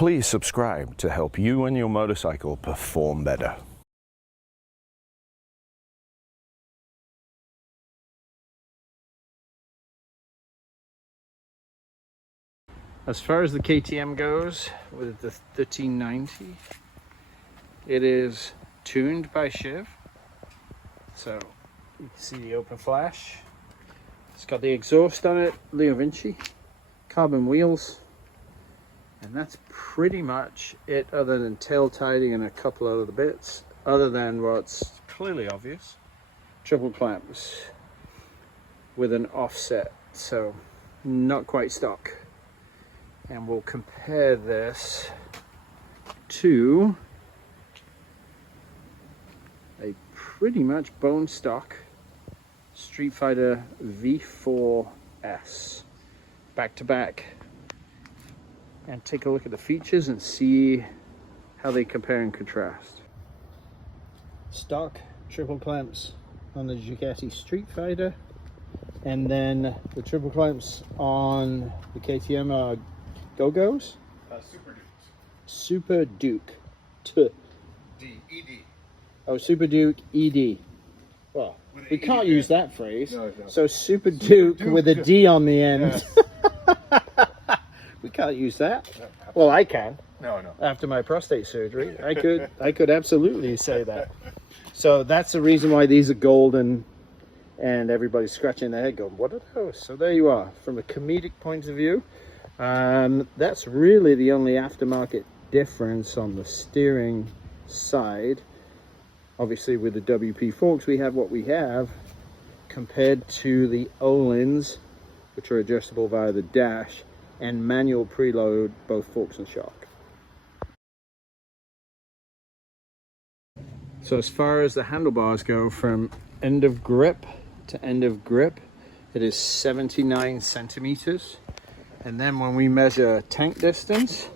Please subscribe to help you and your motorcycle perform better. As far as the KTM goes, with the 1390, it is tuned by Shiv. So you can see the open flash. It's got the exhaust on it, Leo Vinci, carbon wheels, and that's pretty much it, other than tail tidying and a couple of other bits, other than what's clearly obvious. Triple clamps with an offset, so not quite stock. And we'll compare this to a pretty much bone stock Streetfighter V4S back to back, and take a look at the features and see how they compare and contrast. Stock triple clamps on the Ducati Streetfighter, and then the triple clamps on the KTM are Go-Go's? Superduke. ED. Oh, Superduke ED. Well, we can't use that phrase. No. So Superduke with a D on the end. Yes. We can't use that. No, well, I can. No. After my prostate surgery, I could absolutely say that. So that's the reason why these are golden, and everybody's scratching their head going, what are those? So there you are. From a comedic point of view, that's really the only aftermarket difference on the steering side. Obviously with the WP forks we have what we have, compared to the Öhlins, which are adjustable via the dash, and manual preload both forks and shock. So as far as the handlebars go, from end of grip to end of grip, it is 79 centimeters. And then when we measure tank distance,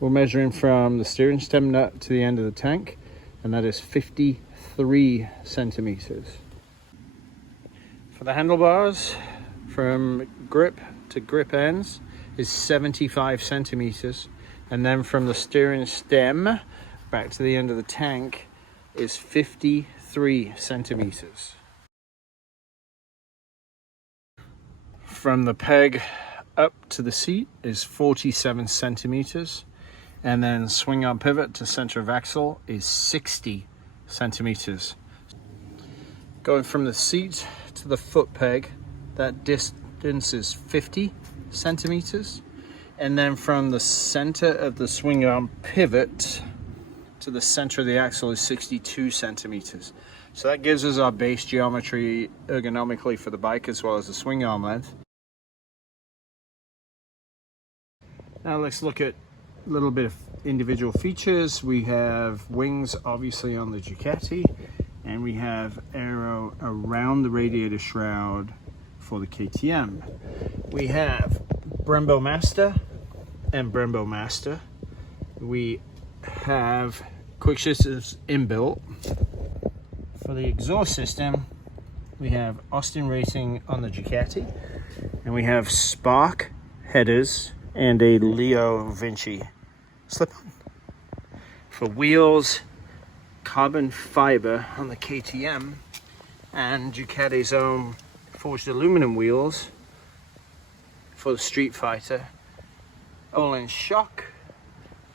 we're measuring from the steering stem nut to the end of the tank, and that is 53 centimeters. For the handlebars, from grip to grip ends is 75 centimeters, and then from the steering stem back to the end of the tank is 53 centimeters. From the peg up to the seat is 47 centimeters, and then swing arm pivot to center of axle is 60 centimeters. Going from the seat to the foot peg, that distance is 50 centimeters, and then from the center of the swing arm pivot to the center of the axle is 62 centimeters. So that gives us our base geometry ergonomically for the bike, as well as the swing arm length. Now let's look at a little bit of individual features. We have wings obviously on the Ducati, and we have aero around the radiator shroud for the KTM. We have Brembo Master and Brembo Master. We have quick shifters inbuilt. For the exhaust system, we have Austin Racing on the Ducati, and we have Spark headers and a Leo Vinci slip-on. For wheels, carbon fiber on the KTM, and Ducati's own forged aluminum wheels for the Streetfighter, Öhlins shock,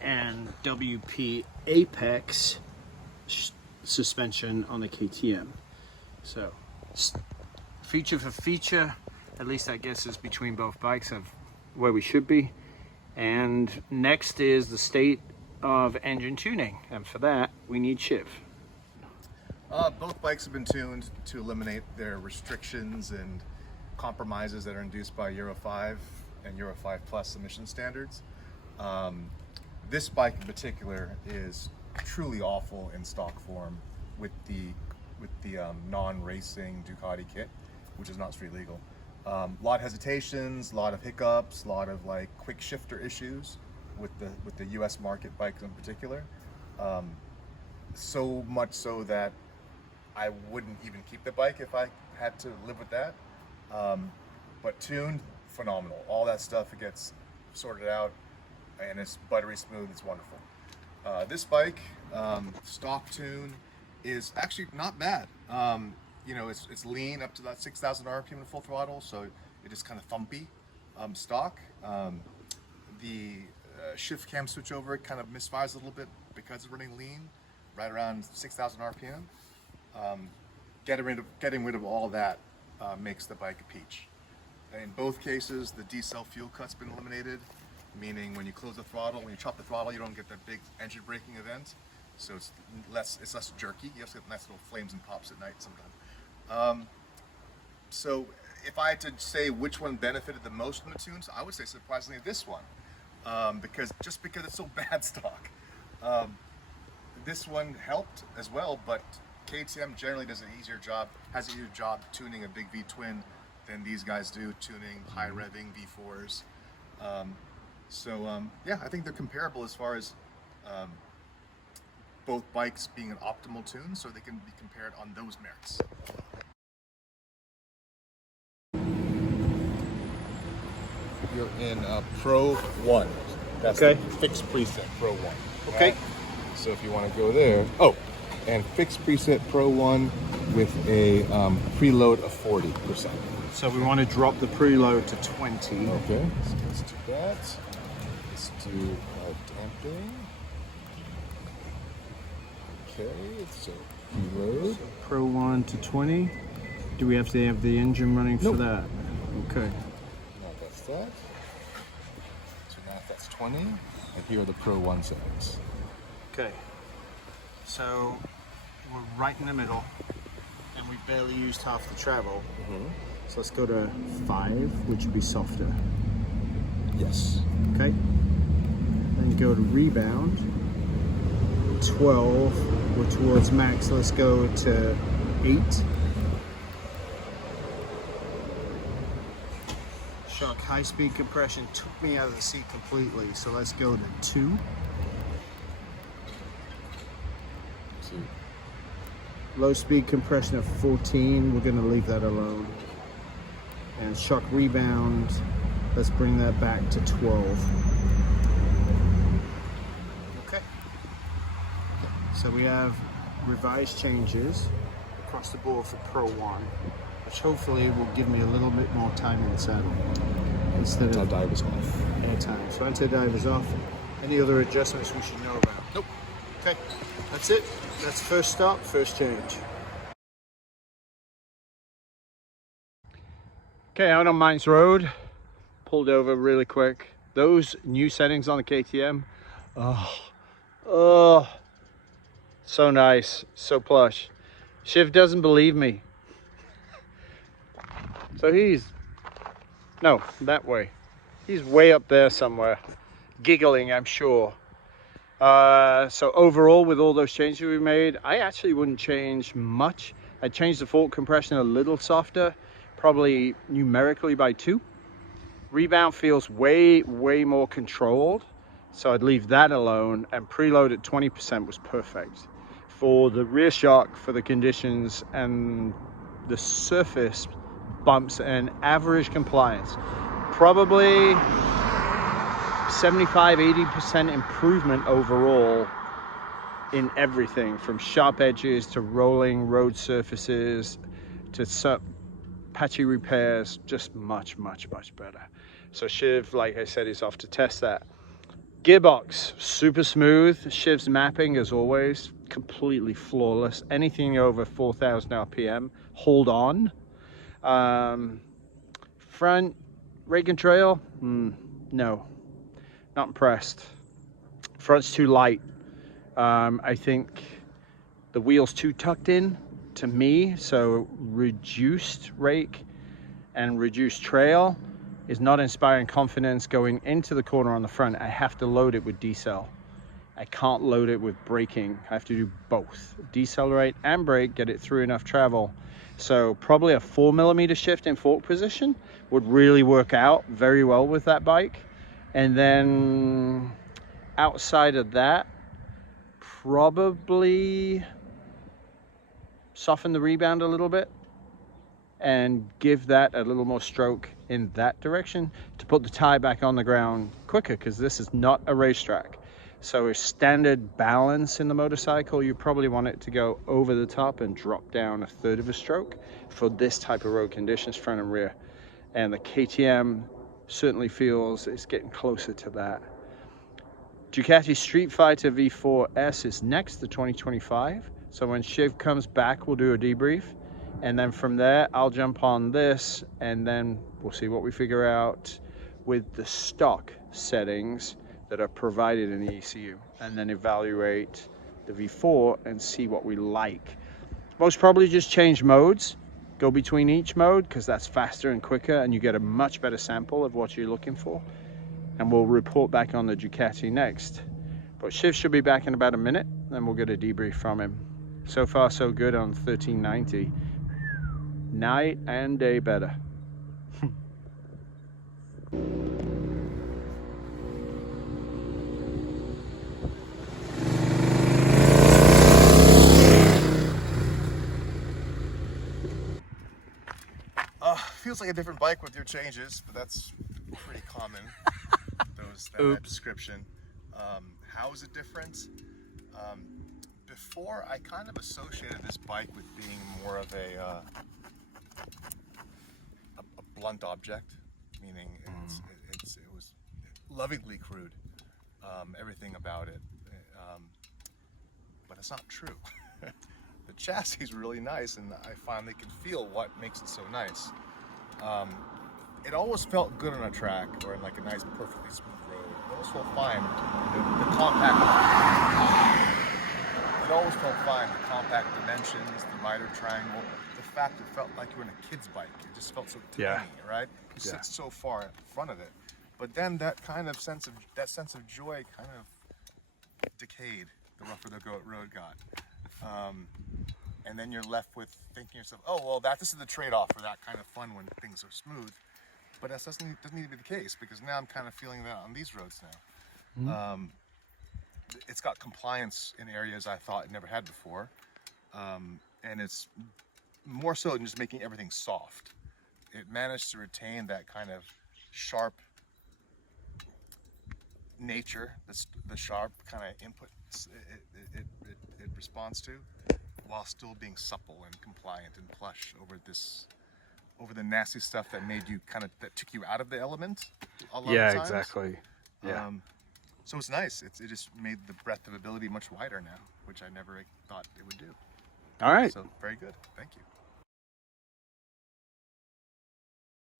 and WP Apex suspension on the KTM. So feature for feature, at least I guess is between both bikes of where we should be. And next is the state of engine tuning, and for that we need Shiv. Both bikes have been tuned to eliminate their restrictions and compromises that are induced by Euro 5 and Euro 5 Plus emission standards. This bike in particular is truly awful in stock form with the non-racing Ducati kit, which is not street legal. A lot of hesitations, a lot of hiccups, a lot of like quick shifter issues with the US market bikes in particular. So much so that I wouldn't even keep the bike if I had to live with that. But tuned, phenomenal. All that stuff gets sorted out and it's buttery smooth. It's wonderful. This bike, stock tune, is actually not bad. You know, it's lean up to that 6,000 RPM in full throttle, so it is kind of thumpy stock. The shift cam switchover kind of misfires a little bit because it's running lean, right around 6,000 RPM. Getting rid of all that makes the bike a peach. In both cases, the D-cell fuel cut's been eliminated, meaning when you close the throttle, when you chop the throttle, you don't get that big engine braking event. So it's less jerky. You also get nice little flames and pops at night sometimes. So if I had to say which one benefited the most from the tunes, I would say surprisingly this one, because it's so bad stock. This one helped as well, but KTM generally has an easier job tuning a big V twin than these guys do tuning high revving V4s. Yeah, I think they're comparable as far as both bikes being an optimal tune, so they can be compared on those merits. You're in Pro 1. That's okay. The fixed preset Pro 1. Okay. Right? So if you want to go there, and fixed preset Pro 1 with a preload of 40%. So we want to drop the preload to 20. Okay, so let's do that. Let's do damping. Okay, so preload. Pro 1 to 20. Do we have to have the engine running for that? Okay. Now that's that. So now that's 20, and here are the Pro 1 settings. Okay. So we're right in the middle, and we barely used half the travel. So let's go to 5, which would be softer. Yes. Okay. Then go to rebound. 12. We're towards max. Let's go to 8. Shock high speed compression took me out of the seat completely. So let's go to 2. 2. Low speed compression of 14. We're going to leave that alone. And shock rebound, let's bring that back to 12. Okay. So we have revised changes across the board for Pro 1, which hopefully will give me a little bit more time in the saddle instead of Dive is off. air time. So anti-dive is off. Any other adjustments we should know about? Nope. Okay, that's it. That's first stop, first change. Okay, out on Mainz Road, pulled over really quick. Those new settings on the KTM, oh, so nice, so plush. Shiv doesn't believe me. So no, that way. He's way up there somewhere, giggling, I'm sure. So overall, with all those changes we made, I actually wouldn't change much. I'd change the fork compression a little softer, probably numerically by 2. Rebound feels way more controlled, so I'd leave that alone, and preload at 20% was perfect. For the rear shock, for the conditions and the surface bumps and average compliance, probably 75-80% improvement overall in everything from sharp edges to rolling road surfaces to patchy repairs. Just much better. So Shiv, like I said, is off to test that. Gearbox, super smooth. Shiv's mapping, as always, completely flawless. Anything over 4,000 RPM, hold on. Front rake and trail, no, not impressed. Front's too light. I think the wheel's too tucked in to me, so reduced rake and reduced trail is not inspiring confidence going into the corner on the front. I have to load it with decel. I can't load it with braking. I have to do both, decelerate and brake, get it through enough travel. So probably a 4mm shift in fork position would really work out very well with that bike. And then outside of that, probably soften the rebound a little bit and give that a little more stroke in that direction to put the tire back on the ground quicker, because this is not a racetrack. So a standard balance in the motorcycle, you probably want it to go over the top and drop down a third of a stroke for this type of road conditions, front and rear. And the KTM certainly feels it's getting closer to that. Ducati Streetfighter V4S is next, the 2025. So when Shiv comes back, we'll do a debrief. And then from there, I'll jump on this, and then we'll see what we figure out with the stock settings that are provided in the ECU, and then evaluate the V4 and see what we like. Most probably just change modes, go between each mode, because that's faster and quicker, and you get a much better sample of what you're looking for. And we'll report back on the Ducati next. But Shiv should be back in about a minute, then we'll get a debrief from him. So far so good on 1390. Night and day better. Feels like a different bike with your changes, but that's pretty common. That description. How is it different? Before, I kind of associated this bike with being more of a blunt object, meaning it was lovingly crude, everything about it. But it's not true. The chassis is really nice, and I finally can feel what makes it so nice. It always felt good on a track or in like a nice, perfectly smooth road. It always felt fine. The compact. It always felt fine. The compact dimensions, the rider triangle, the fact it felt like you were in a kid's bike. It just felt so tiny, right? You sit so far in front of it. But then that kind of sense of joy kind of decayed. The rougher the road got. And then you're left with thinking yourself, oh, well, this is the trade-off for that kind of fun when things are smooth. But that doesn't need to be the case, because now I'm kind of feeling that on these roads now. It's got compliance in areas I thought it never had before. And it's more so than just making everything soft. It managed to retain that kind of sharp nature, the sharp kind of input it responds to, while still being supple and compliant and plush over the nasty stuff that made you that took you out of the element a lot of times. Exactly. Yeah. So it's nice. It just made the breadth of ability much wider now, which I never thought it would do. All right. So very good. Thank you.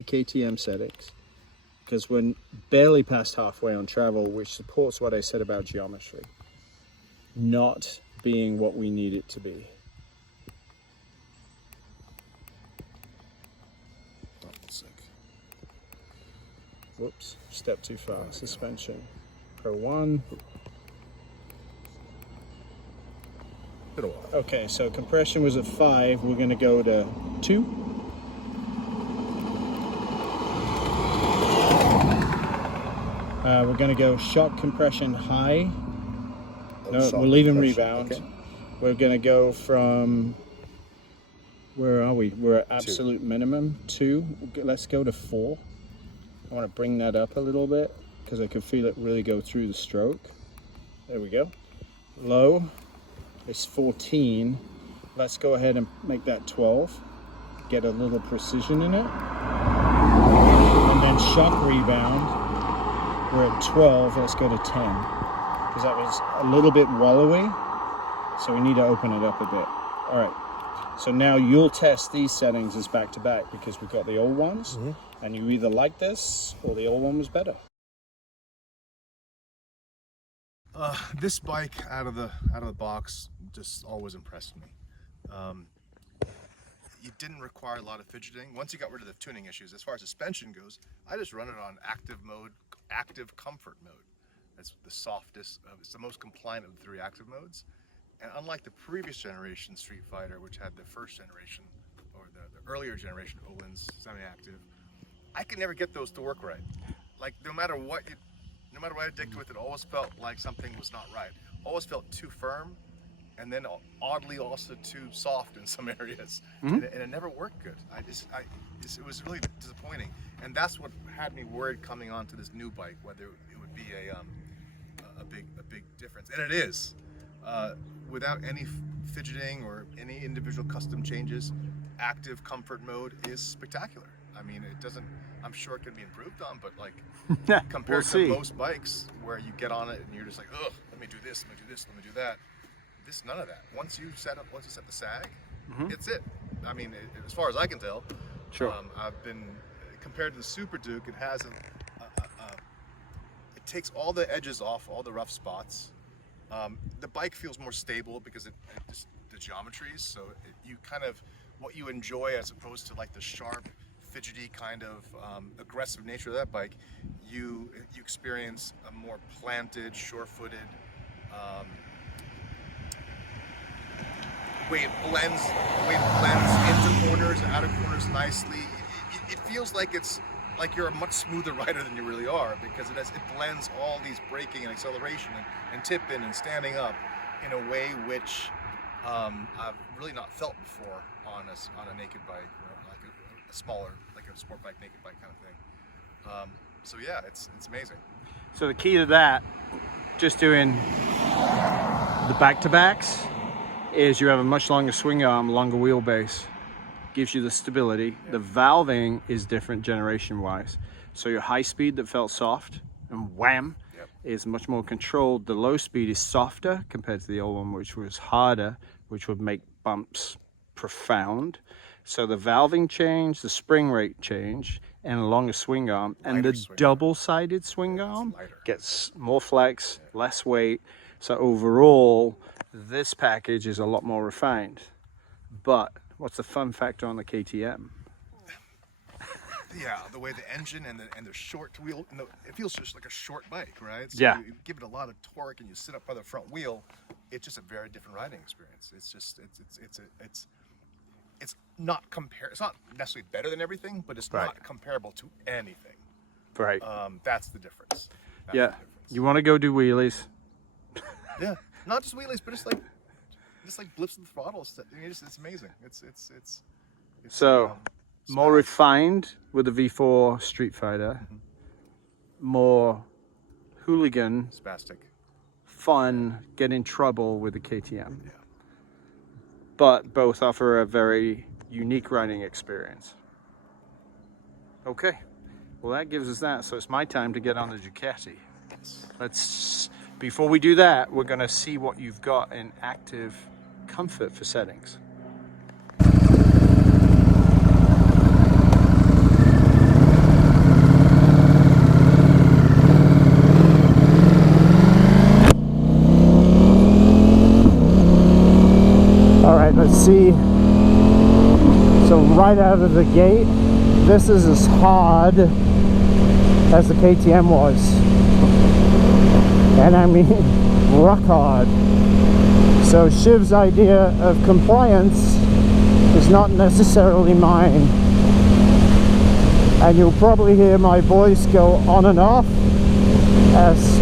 KTM settings, because we're barely past halfway on travel, which supports what I said about geometry not being what we need it to be. Whoops, step too far. Suspension. Pro 1. Okay, so compression was at 5. We're going to go to 2. We're going to go shock compression high. No, we're leaving rebound. Okay. We're going to go from, where are we? We're at absolute 2. Minimum 2. Let's go to 4. I want to bring that up a little bit because I could feel it really go through the stroke. There we go. Low is 14. Let's go ahead and make that 12. Get a little precision in it. And then shock rebound. We're at 12. Let's go to 10. Because that was a little bit wallowy. So we need to open it up a bit. All right. So now you'll test these settings as back to back because we've got the old ones. Mm-hmm. And you either like this or the old one was better. This bike out of the box just always impressed me. It didn't require a lot of fidgeting. Once you got rid of the tuning issues, as far as suspension goes, I just run it on active mode, active comfort mode. That's the softest, it's the most compliant of the 3 active modes. And unlike the previous generation Streetfighter, which had the first generation, or the earlier generation Olin's semi-active, I could never get those to work right. Like no matter what I dicked with, it always felt like something was not right. Always felt too firm and then oddly also too soft in some areas, and it never worked good. It was really disappointing, and that's what had me worried coming onto this new bike, whether it would be a big difference, and it is. Without any fidgeting or any individual custom changes, active comfort mode is spectacular. I mean, it doesn't, I'm sure it can be improved on, but like compared to most bikes where you get on it and you're just like, ugh, let me do this, let me do this, let me do that. This, none of that. Once you set the sag, it's it. I mean, as far as I can tell, I've been, compared to the Superduke, it has it takes all the edges off, all the rough spots. The bike feels more stable because the geometries, so you kind of, what you enjoy as opposed to like the sharp, fidgety kind of aggressive nature of that bike, you experience a more planted, sure-footed, the way it blends into corners and out of corners nicely. It feels like it's like you're a much smoother rider than you really are, because it blends all these braking and acceleration and tip-in and standing up in a way which I've really not felt before on a naked bike, like a smaller, like a sport bike, naked bike kind of thing. So yeah, it's amazing. So the key to that, just doing the back-to-backs, is you have a much longer swing arm, longer wheelbase. Gives you the stability. The valving is different generation wise. So your high speed that felt soft and wham is much more controlled. The low speed is softer compared to the old one, which was harder, which would make bumps profound. So the valving change, the spring rate change, and a longer swing arm, and the double-sided swing arm gets more flex, less weight. So overall, this package is a lot more refined. But what's the fun factor on the KTM? Yeah, the way the engine and the short wheel, it feels just like a short bike, right? So yeah. You give it a lot of torque and you sit up by the front wheel. It's just a very different riding experience. It's just it's not It's not necessarily better than everything, but it's not comparable to anything. Right. That's the difference. That's the difference. You want to go do wheelies? Yeah, not just wheelies, but just like blips of the throttle. It's amazing. It's so more refined with the V4 Streetfighter, more hooligan, spastic, fun, get in trouble with the KTM. Yeah. But both offer a very unique riding experience. Okay, well that gives us that. So it's my time to get on the Ducati. Let's. Before we do that, we're going to see what you've got in active comfort for settings. All right, let's see. So right out of the gate, this is as hard as the KTM was. And I mean, rock hard. So Shiv's idea of compliance is not necessarily mine. And you'll probably hear my voice go on and off as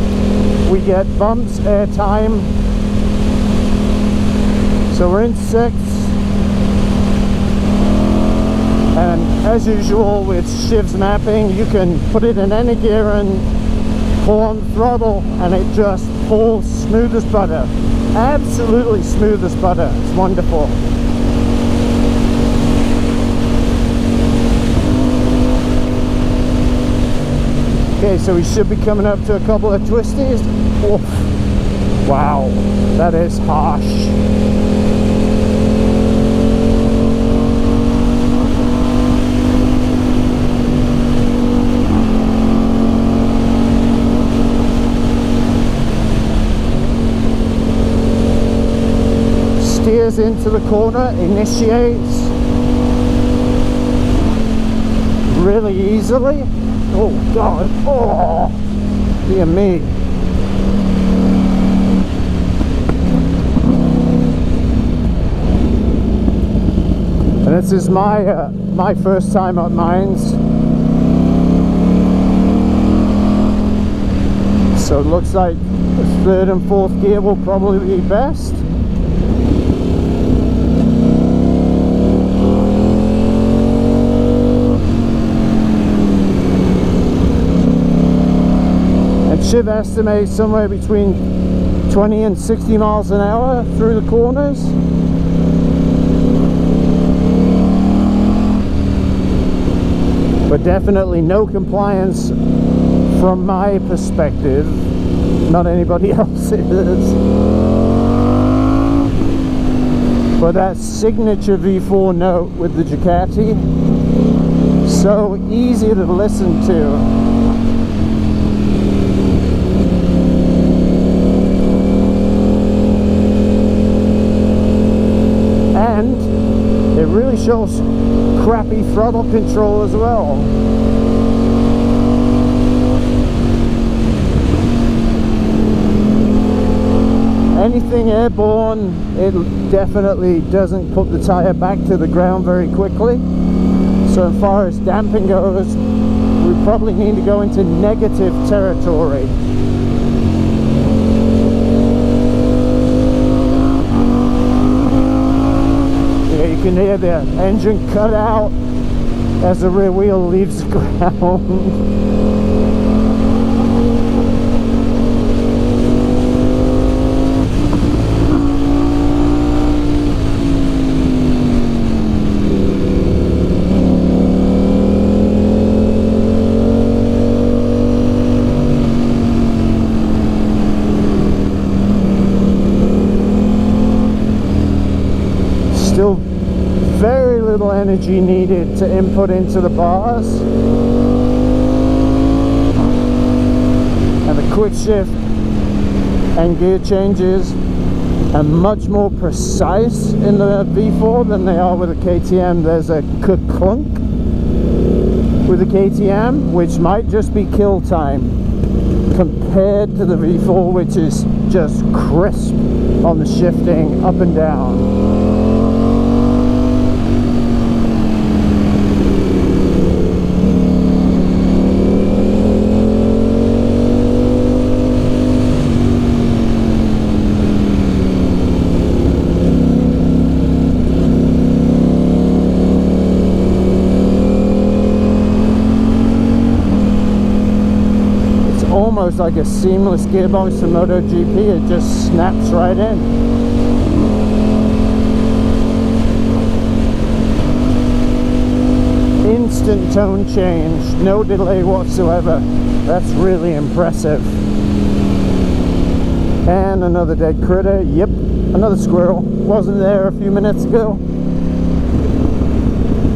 we get bumps, air time. So we're in 6th. And as usual with Shiv's mapping, you can put it in any gear and pull on the throttle and it just pulls smooth as butter. Absolutely smooth as butter. It's wonderful. Okay, so we should be coming up to a couple of twisties. Oof. Wow, that is harsh. Steers into the corner, initiates really easily. Oh God, oh, dear me. And this is my first time at Mines. So it looks like the 3rd and 4th gear will probably be best. Shiv estimates somewhere between 20 and 60 miles an hour through the corners. But definitely no compliance from my perspective, not anybody else's. But that signature V4 note with the Ducati, so easy to listen to. And it really shows crappy throttle control as well. Anything airborne, it definitely doesn't put the tire back to the ground very quickly. So as far as damping goes, we probably need to go into negative territory. Yeah, you can hear the engine cut out as the rear wheel leaves the ground. Still very little energy needed to input into the bars, and the quick shift and gear changes are much more precise in the V4 than they are with the KTM. There's a clunk with the KTM which might just be kill time compared to the V4, which is just crisp on the shifting up and down. Almost like a seamless gearbox to MotoGP, it just snaps right in. Instant tone change, no delay whatsoever. That's really impressive. And another dead critter, yep, another squirrel. Wasn't there a few minutes ago.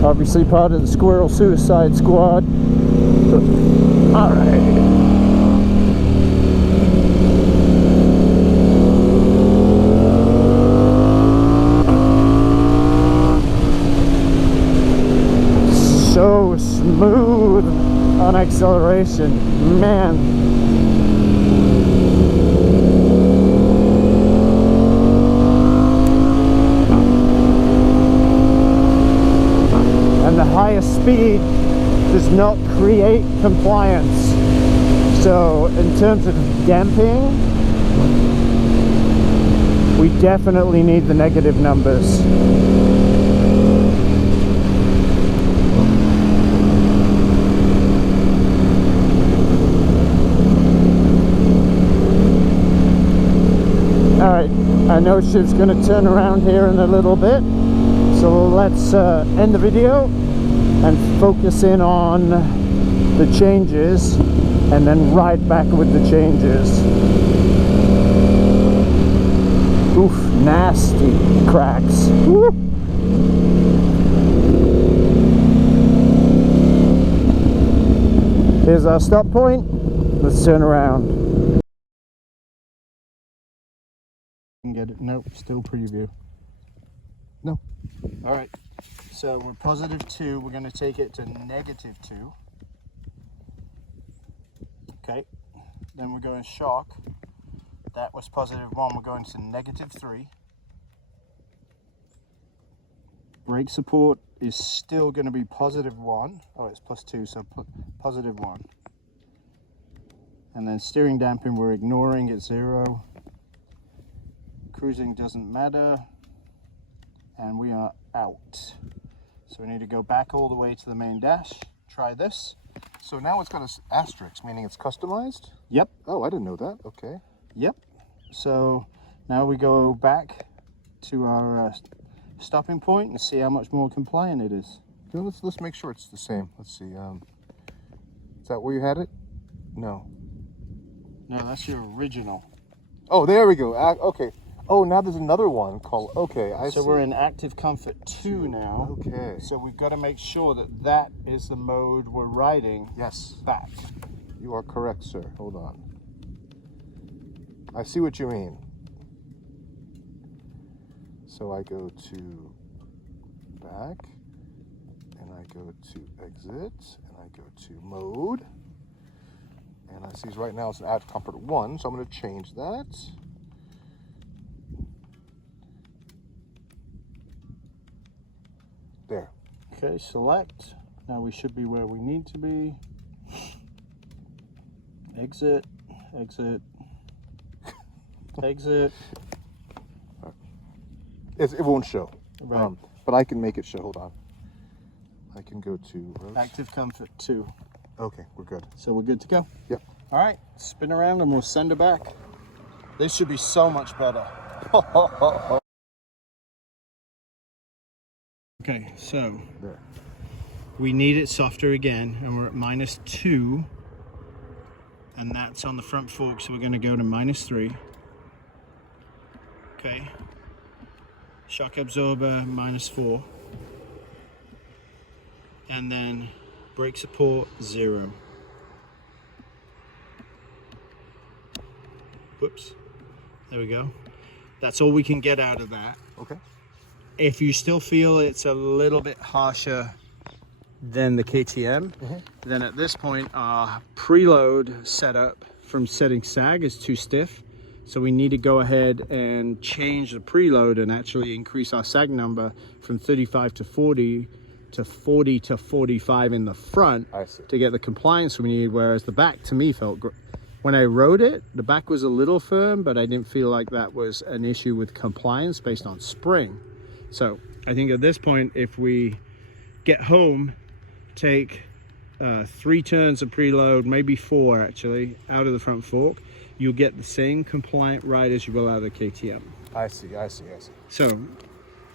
Obviously part of the squirrel suicide squad. Alright. So smooth on acceleration, man. And the higher speed does not create compliance. So in terms of damping, we definitely need the negative numbers. Alright, I know Shiv's going to turn around here in a little bit, so let's end the video and focus in on the changes and then ride back with the changes. Oof, nasty cracks. Woo. Here's our stop point. Let's turn around. Get it. Nope, still preview. No. All right, so we're +2. We're going to take it to -2. Okay, then we're going shock. That was +1. We're going to -3. Brake support is still going to be +1. Oh, it's +2, so +1. And then steering damping we're ignoring at 0. Cruising doesn't matter, and we are out. So we need to go back all the way to the main dash. Try this. So now it's got an asterisk, meaning it's customized. Yep. Oh, I didn't know that. Okay. Yep. So now we go back to our stopping point and see how much more compliant it is. Okay, let's make sure it's the same. Let's see. Is that where you had it? No. No, that's your original. Oh, there we go. Okay. Oh, now there's another one called. Okay, I see. So we're in Active Comfort 2 now. Okay. So we've got to make sure that that is the mode we're riding. Yes. Back. You are correct, sir. Hold on. I see what you mean. So I go to back, and I go to exit, and I go to mode, and I see right now it's an Active Comfort 1, so I'm going to change that. There. Okay, select. Now we should be where we need to be. Exit, exit, exit. It won't show, Right. but I can make it show. Hold on. I can go to Active Comfort 2. Okay, we're good. So we're good to go. Yep. All right, spin around and we'll send her back. This should be so much better. Okay, so There. we need it softer again, and we're at -2, and that's on the front fork, so we're going to go to -3. Okay, shock absorber -4, and then brake support 0. Whoops, there we go. That's all we can get out of that. Okay. If you still feel it's a little bit harsher than the KTM, then at this point our preload setup from setting sag is too stiff. So we need to go ahead and change the preload and actually increase our sag number from 35 to 40 to 40 to 45 in the front to get the compliance we need, whereas the back to me felt great. When I rode it, the back was a little firm, but I didn't feel like that was an issue with compliance based on spring. So I think at this point, if we get home, take 3 turns of preload, maybe 4 actually, out of the front fork, you'll get the same compliant ride as you will out of the KTM. I see. So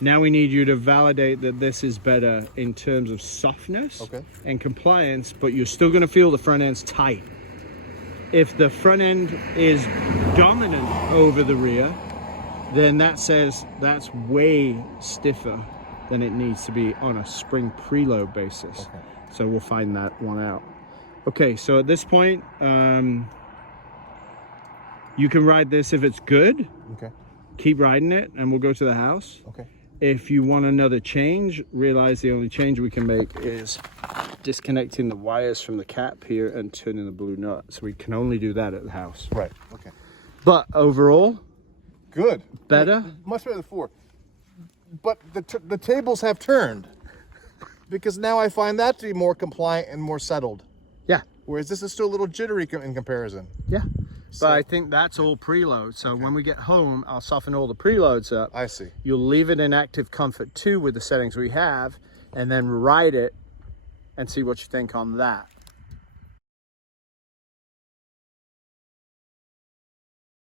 now we need you to validate that this is better in terms of softness and compliance, but you're still going to feel the front end's tight. If the front end is dominant over the rear, then that says that's way stiffer than it needs to be on a spring preload basis. So we'll find that one out. Okay, so at this point, you can ride this if it's good. Okay. Keep riding it, and we'll go to the house. Okay. If you want another change, realize the only change we can make is disconnecting the wires from the cap here and turning the blue nut. So we can only do that at the house. Right. Okay. But overall, good. Better? Much better than 4. But the tables have turned, because now I find that to be more compliant and more settled. Yeah. Whereas this is still a little jittery in comparison. Yeah. So, but I think that's all preload. So when we get home, I'll soften all the preloads up. I see. You'll leave it in Active Comfort 2 with the settings we have, and then ride it and see what you think on that.